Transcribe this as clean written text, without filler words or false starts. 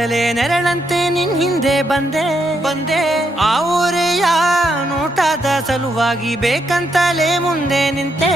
ಕಾಣದಲೇ ನೆರಳಂತೆ ನಿನ್ ಹಿಂದೆ ಬಂದೆ ಆ ಊರೆಯ ನೋಟದ ಸಲುವಾಗಿ ಬೇಕಂತಲೇ ಮುಂದೆ ನಿಂತೆ